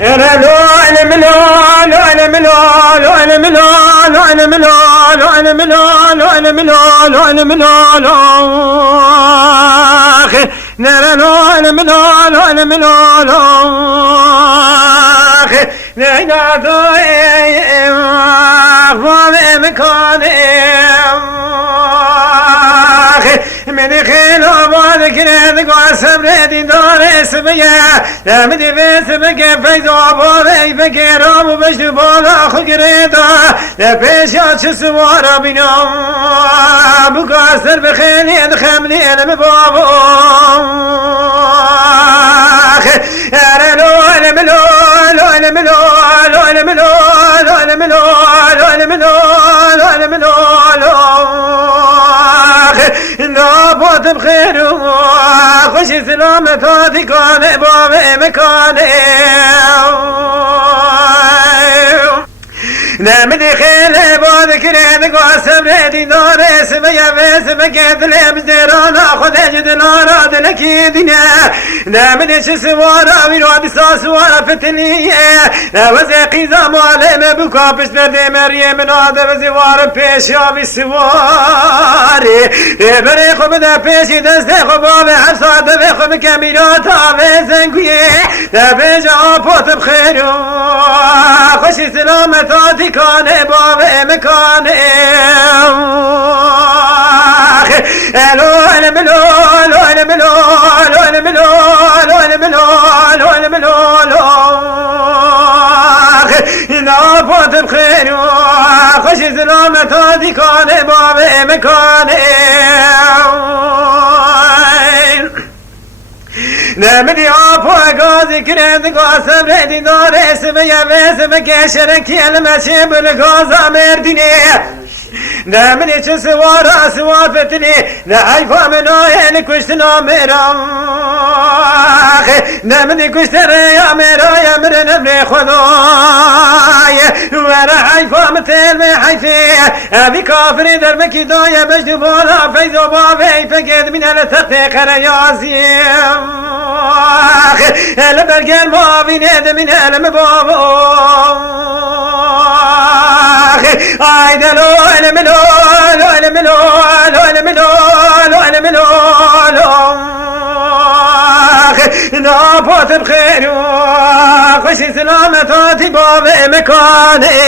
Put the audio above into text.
انا لو انا ملو لو انا ملو لو انا ملو لو انا ملو لو انا ملو لو انا ملو لو انا ملو لو اخي نرى لو انا ملو لو انا ملو لو اخي نينا دوي اخوان مكاني من خيل وبعد كريد قاسم ردي دار اسمية لمدي بيس بكي فيز وباري بكي رام وبشت بالا خو كريدا لبيش ياتش سوارا بينام بقاسر بخيلي ادخمني انا ببابو انا لو انا ملو لو انا ملو لو انا ملو لو انا ملو لو انا ملو لو انا ملو نابوت بخير خوش سلامتاتي كان بابي مكاني نمدي خيل بود كريد قاسم ردي دار اسمية باسم كدل بزيرانا خد جدلارا دلكي دينا نمدي شسوارا ويرو بساسوارا فتنية نوزي قيزا معلم بكا بش بردي مريم نادر وزوار بيشا بسواري بري خو بدا بيشي دسته خو بابي حفصات بخو بكاميراتا بزنگوية نبيجا آبوت بخير خوشي سلامتاتي كان بابي مكاني لو انا ملو لو انا ملو لو انا ملو لو انا ملو لو انا ملو نابوت بخير خوشي سلامتاتي كان بابي مكاني نمدي آبو غازي كريد قاسم ردي دار اسمية باسم كشركي المشي بالغازة مرديني نمدي چو سوارا سوافتني نعيفا مناين كشتنا مراخ نمدي كشتر يا مرا يا مرنبني خداي ورا عيفا مثل بحيفي ابي كافري دربكي دايا بجد بالا فيزو بابي فقد من التخت خريازيم هلا برجال ما بيناد من هلم بابا عايدة لو انا ملو لو انا ملو لو انا ملو لو انا ملو نابوت بخير خوشي سلامتاتي بابي مكاني